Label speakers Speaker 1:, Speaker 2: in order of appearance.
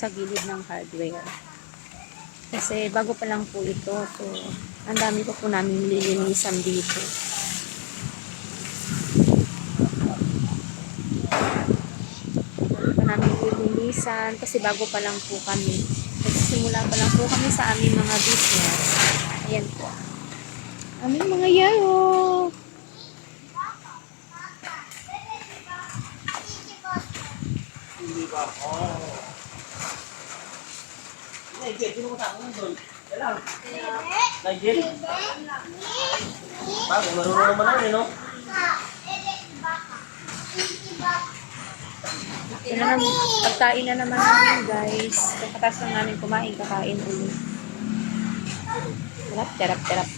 Speaker 1: sa gilid ng hardware. Kasi bago pa lang po ito. So, ang dami pa po namin nililinisan dito. Bago pa namin kasi bago pa lang po kami. Nagsisimula pa lang po kami sa aming mga business. Ayan po. Aming mga yaro.
Speaker 2: Oo. Nigel, sino mo sa akin doon? Kailang. Nigel? Bakit? Marunong naman na eh, no?
Speaker 1: Ito na naman, pagkain na naman namin guys. Pagkatas lang namin kumain, kakain ulit. Terap, terap, terap.